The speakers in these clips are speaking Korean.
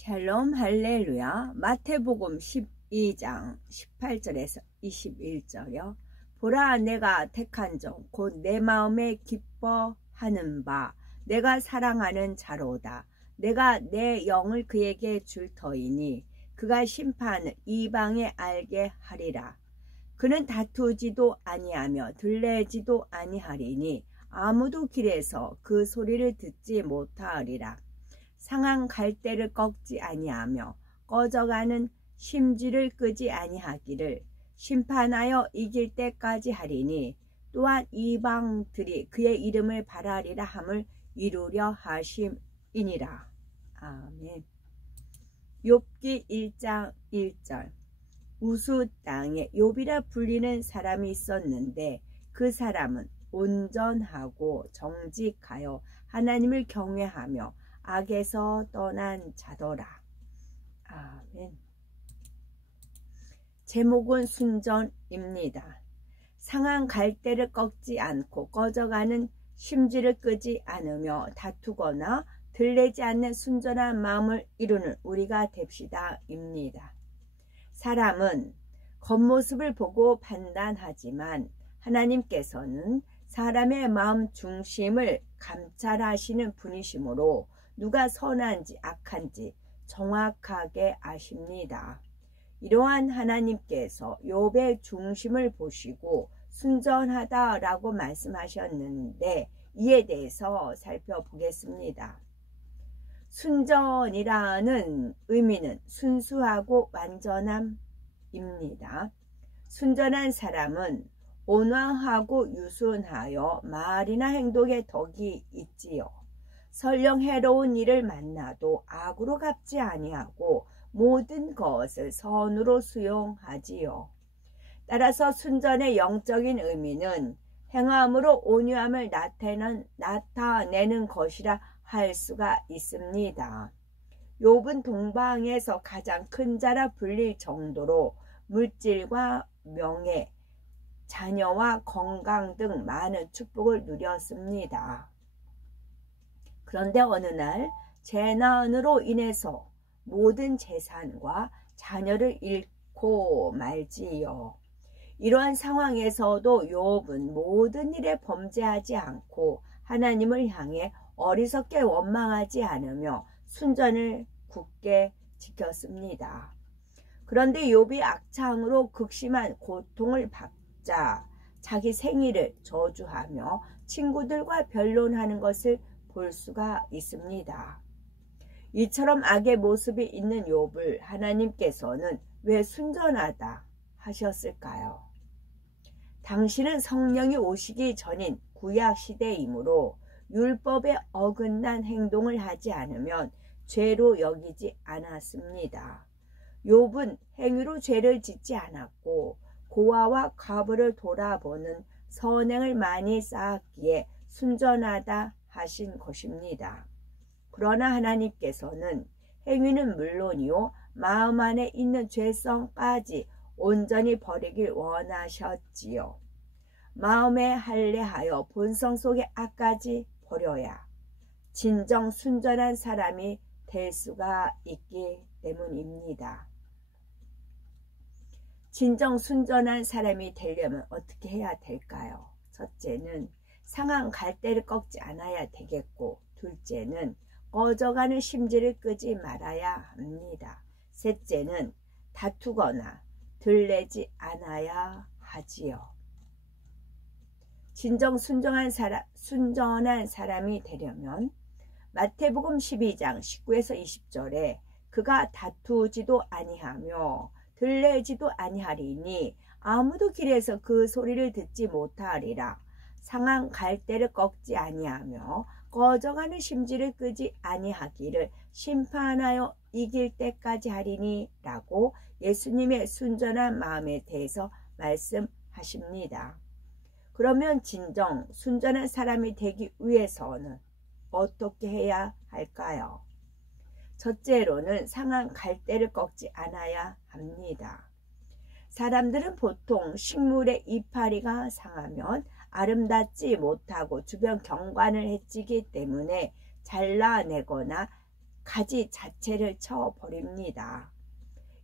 샬롬 할렐루야. 마태복음 12장 18절에서 21절이요. 보라, 내가 택한 종 곧 내 마음에 기뻐하는 바 내가 사랑하는 자로다. 내가 내 영을 그에게 줄 터이니 그가 심판을 이방에 알게 하리라. 그는 다투지도 아니하며 들레지도 아니하리니 아무도 길에서 그 소리를 듣지 못하리라. 상한 갈대를 꺾지 아니하며 꺼져가는 심지를 끄지 아니하기를 심판하여 이길 때까지 하리니 또한 이방들이 그의 이름을 바라리라 함을 이루려 하심이니라. 아멘. 욥기 1장 1절. 우스 땅에 욥이라 불리는 사람이 있었는데 그 사람은 온전하고 정직하여 하나님을 경외하며 악에서 떠난 자더라. 아멘. 제목은 순전입니다. 상한 갈대를 꺾지 않고 꺼져가는 심지를 끄지 않으며 다투거나 들레지 않는 순전한 마음을 이루는 우리가 됩시다입니다. 사람은 겉모습을 보고 판단하지만 하나님께서는 사람의 마음 중심을 감찰하시는 분이시므로 누가 선한지 악한지 정확하게 아십니다. 이러한 하나님께서 욥의 중심을 보시고 순전하다라고 말씀하셨는데 이에 대해서 살펴보겠습니다. 순전이라는 의미는 순수하고 완전함입니다. 순전한 사람은 온화하고 유순하여 말이나 행동에 덕이 있지요. 설령 해로운 일을 만나도 악으로 갚지 아니하고 모든 것을 선으로 수용하지요. 따라서 순전의 영적인 의미는 행함으로 온유함을 나타내는 것이라 할 수가 있습니다. 욥은 동방에서 가장 큰 자라 불릴 정도로 물질과 명예, 자녀와 건강 등 많은 축복을 누렸습니다. 그런데 어느 날 재난으로 인해서 모든 재산과 자녀를 잃고 말지요. 이러한 상황에서도 욥은 모든 일에 범죄하지 않고 하나님을 향해 어리석게 원망하지 않으며 순전을 굳게 지켰습니다. 그런데 욥이 악창으로 극심한 고통을 받자 자기 생일을 저주하며 친구들과 변론하는 것을 볼 수가 있습니다. 이처럼 악의 모습이 있는 욥을 하나님께서는 왜 순전하다 하셨을까요? 당시는 성령이 오시기 전인 구약 시대이므로 율법에 어긋난 행동을 하지 않으면 죄로 여기지 않았습니다. 욥은 행위로 죄를 짓지 않았고 고아와 과부를 돌아보는 선행을 많이 쌓았기에 순전하다 하신 것입니다. 그러나 하나님께서는 행위는 물론이요 마음 안에 있는 죄성까지 온전히 버리길 원하셨지요. 마음에 할례하여 본성 속의 악까지 버려야 진정 순전한 사람이 될 수가 있기 때문입니다. 진정 순전한 사람이 되려면 어떻게 해야 될까요? 첫째는 상한 갈대를 꺾지 않아야 되겠고, 둘째는 꺼져가는 심지를 끄지 말아야 합니다. 셋째는 다투거나 들레지 않아야 하지요. 진정 순전한 사람이 되려면 마태복음 12장 19에서 20절에 그가 다투지도 아니하며 들레지도 아니하리니 아무도 길에서 그 소리를 듣지 못하리라. 상한 갈대를 꺾지 아니하며 꺼져가는 심지를 끄지 아니하기를 심판하여 이길 때까지 하리니 라고 예수님의 순전한 마음에 대해서 말씀하십니다. 그러면 진정 순전한 사람이 되기 위해서는 어떻게 해야 할까요? 첫째로는 상한 갈대를 꺾지 않아야 합니다. 사람들은 보통 식물의 이파리가 상하면 아름답지 못하고 주변 경관을 해치기 때문에 잘라내거나 가지 자체를 쳐버립니다.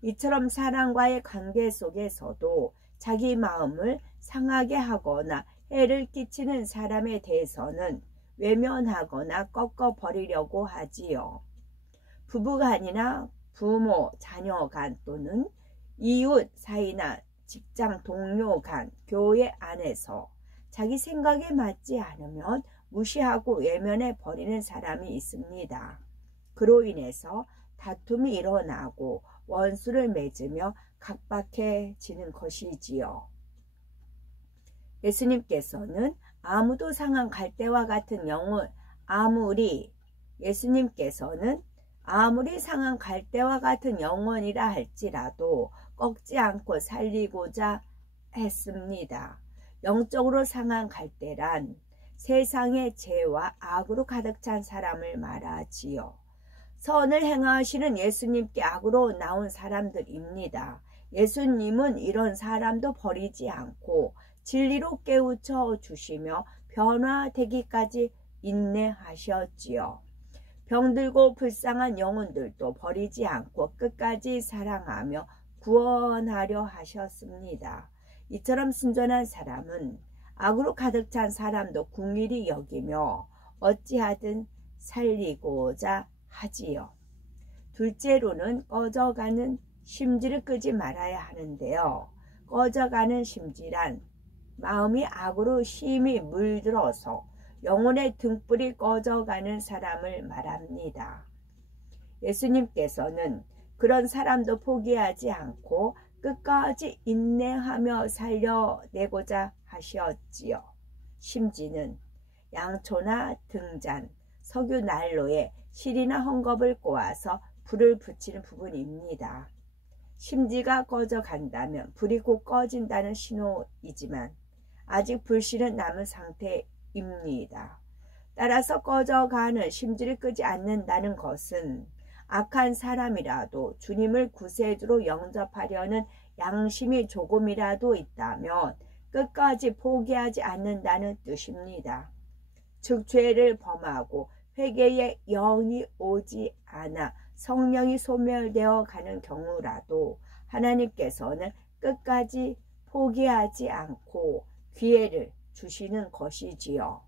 이처럼 사람과의 관계 속에서도 자기 마음을 상하게 하거나 해를 끼치는 사람에 대해서는 외면하거나 꺾어버리려고 하지요. 부부간이나 부모, 자녀 간 또는 이웃 사이나 직장 동료 간, 교회 안에서 자기 생각에 맞지 않으면 무시하고 외면해 버리는 사람이 있습니다. 그로 인해서 다툼이 일어나고 원수를 맺으며 각박해지는 것이지요. 예수님께서는 아무도 상한 갈대와 같은 영혼, 예수님께서는 아무리 상한 갈대와 같은 영혼이라 할지라도 꺾지 않고 살리고자 했습니다. 영적으로 상한 갈대란 세상의 죄와 악으로 가득 찬 사람을 말하지요. 선을 행하시는 예수님께 악으로 나온 사람들입니다. 예수님은 이런 사람도 버리지 않고 진리로 깨우쳐 주시며 변화되기까지 인내하셨지요. 병들고 불쌍한 영혼들도 버리지 않고 끝까지 사랑하며 구원하려 하셨습니다. 이처럼 순전한 사람은 악으로 가득 찬 사람도 궁일이 여기며 어찌하든 살리고자 하지요. 둘째로는 꺼져가는 심지를 끄지 말아야 하는데요. 꺼져가는 심지란 마음이 악으로 심히 물들어서 영혼의 등불이 꺼져가는 사람을 말합니다. 예수님께서는 그런 사람도 포기하지 않고 끝까지 인내하며 살려내고자 하셨지요. 심지는 양초나 등잔, 석유 난로에 실이나 헝겊을 꼬아서 불을 붙이는 부분입니다. 심지가 꺼져간다면 불이 곧 꺼진다는 신호이지만 아직 불씨는 남은 상태입니다. 따라서 꺼져가는 심지를 끄지 않는다는 것은 악한 사람이라도 주님을 구세주로 영접하려는 양심이 조금이라도 있다면 끝까지 포기하지 않는다는 뜻입니다. 즉 죄를 범하고 회개에 영이 오지 않아 성령이 소멸되어 가는 경우라도 하나님께서는 끝까지 포기하지 않고 기회를 주시는 것이지요.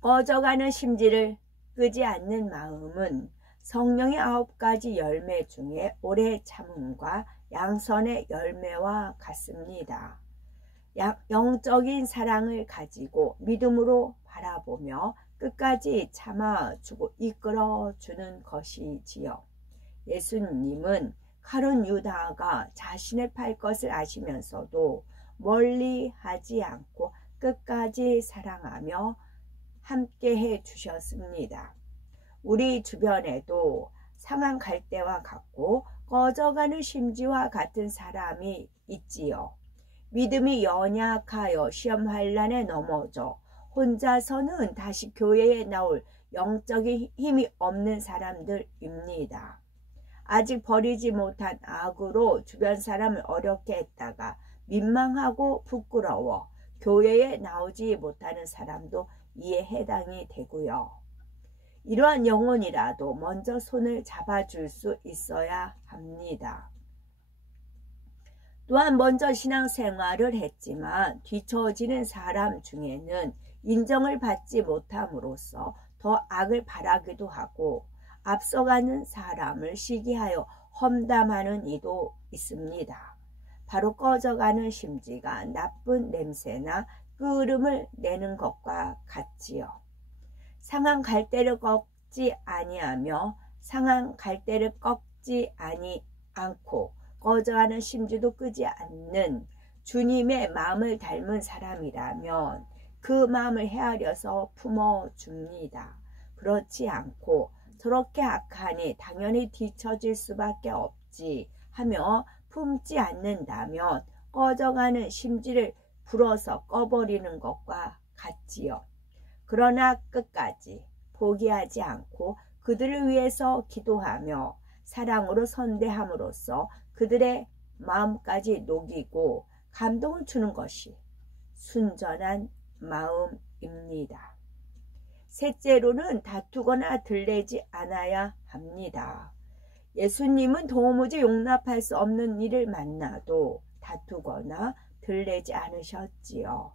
꺼져가는 심지를 끄지 않는 마음은 성령의 9가지 열매 중에 오래 참음과 양선의 열매와 같습니다. 영적인 사랑을 가지고 믿음으로 바라보며 끝까지 참아주고 이끌어주는 것이지요. 예수님은 가룟 유다가 자신을 팔 것을 아시면서도 멀리 하지 않고 끝까지 사랑하며 함께해 주셨습니다. 우리 주변에도 상한 갈대와 같고 꺼져가는 심지와 같은 사람이 있지요. 믿음이 연약하여 시험 환난에 넘어져 혼자서는 다시 교회에 나올 영적인 힘이 없는 사람들입니다. 아직 버리지 못한 악으로 주변 사람을 어렵게 했다가 민망하고 부끄러워 교회에 나오지 못하는 사람도 이에 해당이 되고요. 이러한 영혼이라도 먼저 손을 잡아줄 수 있어야 합니다. 또한 먼저 신앙생활을 했지만 뒤처지는 사람 중에는 인정을 받지 못함으로써 더 악을 바라기도 하고 앞서가는 사람을 시기하여 험담하는 이도 있습니다. 바로 꺼져가는 심지가 나쁜 냄새나 끓음을 내는 것과 같지요. 상한 갈대를 꺾지 아니하며 상한 갈대를 꺾지 않고 꺼져가는 심지도 끄지 않는 주님의 마음을 닮은 사람이라면 그 마음을 헤아려서 품어줍니다. 그렇지 않고 저렇게 악하니 당연히 뒤처질 수밖에 없지 하며 품지 않는다면 꺼져가는 심지를 불어서 꺼버리는 것과 같지요. 그러나 끝까지 포기하지 않고 그들을 위해서 기도하며 사랑으로 선대함으로써 그들의 마음까지 녹이고 감동을 주는 것이 순전한 마음입니다. 셋째로는 다투거나 들레지 않아야 합니다. 예수님은 도무지 용납할 수 없는 일을 만나도 다투거나 들레지 않으셨지요.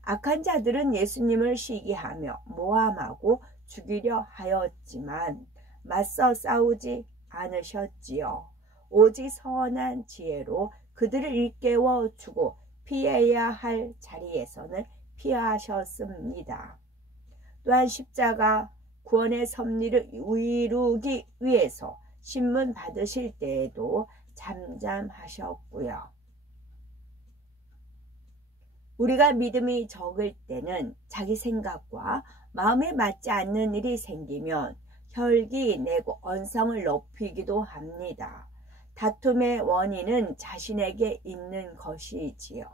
악한 자들은 예수님을 시기하며 모함하고 죽이려 하였지만 맞서 싸우지 않으셨지요. 오직 선한 지혜로 그들을 일깨워 주고 피해야 할 자리에서는 피하셨습니다. 또한 십자가 구원의 섭리를 이루기 위해서 신문 받으실 때에도 잠잠하셨고요. 우리가 믿음이 적을 때는 자기 생각과 마음에 맞지 않는 일이 생기면 혈기 내고 언성을 높이기도 합니다. 다툼의 원인은 자신에게 있는 것이지요.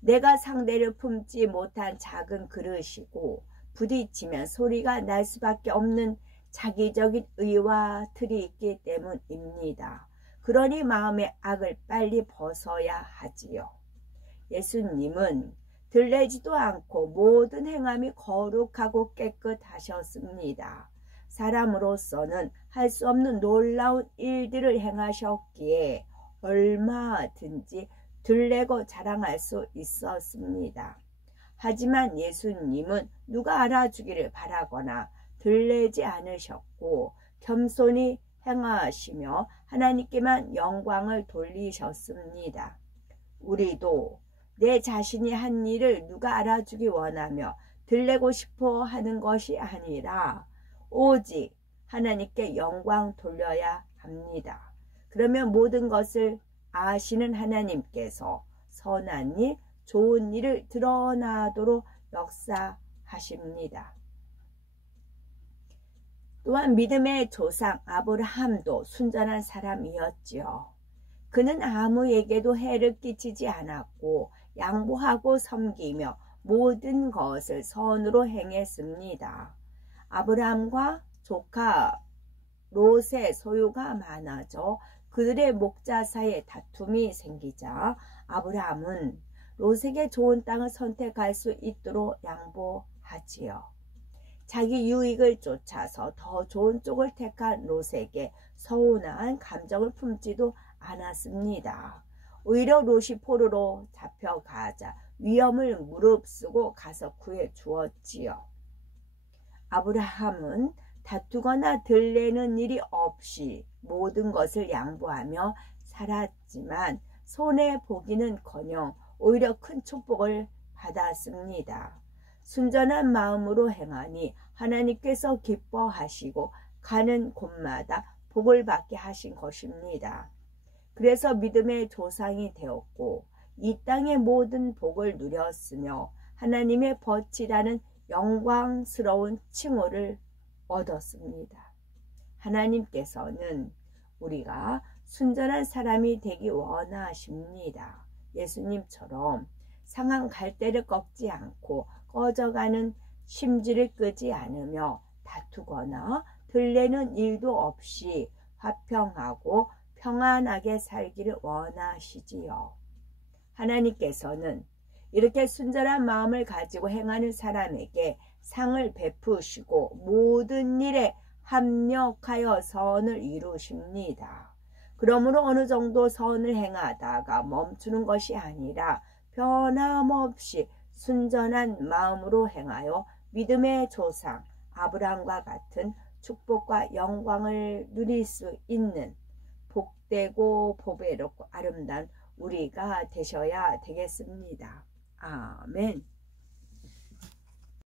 내가 상대를 품지 못한 작은 그릇이고 부딪히면 소리가 날 수밖에 없는 자기적인 의와 틀이 있기 때문입니다. 그러니 마음의 악을 빨리 벗어야 하지요. 예수님은 들레지도 않고 모든 행함이 거룩하고 깨끗하셨습니다. 사람으로서는 할 수 없는 놀라운 일들을 행하셨기에 얼마든지 들레고 자랑할 수 있었습니다. 하지만 예수님은 누가 알아주기를 바라거나 들레지 않으셨고 겸손히 행하시며 하나님께만 영광을 돌리셨습니다. 우리도 내 자신이 한 일을 누가 알아주기 원하며 들레고 싶어 하는 것이 아니라 오직 하나님께 영광 돌려야 합니다. 그러면 모든 것을 아시는 하나님께서 선한 일, 좋은 일을 드러나도록 역사하십니다. 또한 믿음의 조상 아브라함도 순전한 사람이었지요. 그는 아무에게도 해를 끼치지 않았고 양보하고 섬기며 모든 것을 선으로 행했습니다. 아브라함과 조카 롯의 소유가 많아져 그들의 목자 사이에 다툼이 생기자 아브라함은 롯에게 좋은 땅을 선택할 수 있도록 양보하지요. 자기 유익을 쫓아서 더 좋은 쪽을 택한 롯에게 서운한 감정을 품지도 않았습니다. 오히려 롯이 포로로 잡혀가자 위험을 무릅쓰고 가서 구해 주었지요. 아브라함은 다투거나 들레는 일이 없이 모든 것을 양보하며 살았지만 손해보기는커녕 오히려 큰 축복을 받았습니다. 순전한 마음으로 행하니 하나님께서 기뻐하시고 가는 곳마다 복을 받게 하신 것입니다. 그래서 믿음의 조상이 되었고 이 땅의 모든 복을 누렸으며 하나님의 벗이라는 영광스러운 칭호를 얻었습니다. 하나님께서는 우리가 순전한 사람이 되기 원하십니다. 예수님처럼 상한 갈대를 꺾지 않고 꺼져가는 심지를 끄지 않으며 다투거나 들레는 일도 없이 화평하고 평안하게 살기를 원하시지요. 하나님께서는 이렇게 순전한 마음을 가지고 행하는 사람에게 상을 베푸시고 모든 일에 합력하여 선을 이루십니다. 그러므로 어느 정도 선을 행하다가 멈추는 것이 아니라 변함없이 순전한 마음으로 행하여 믿음의 조상 아브라함과 같은 축복과 영광을 누릴 수 있는 복되고 보배롭고 아름다운 우리가 되셔야 되겠습니다. 아멘.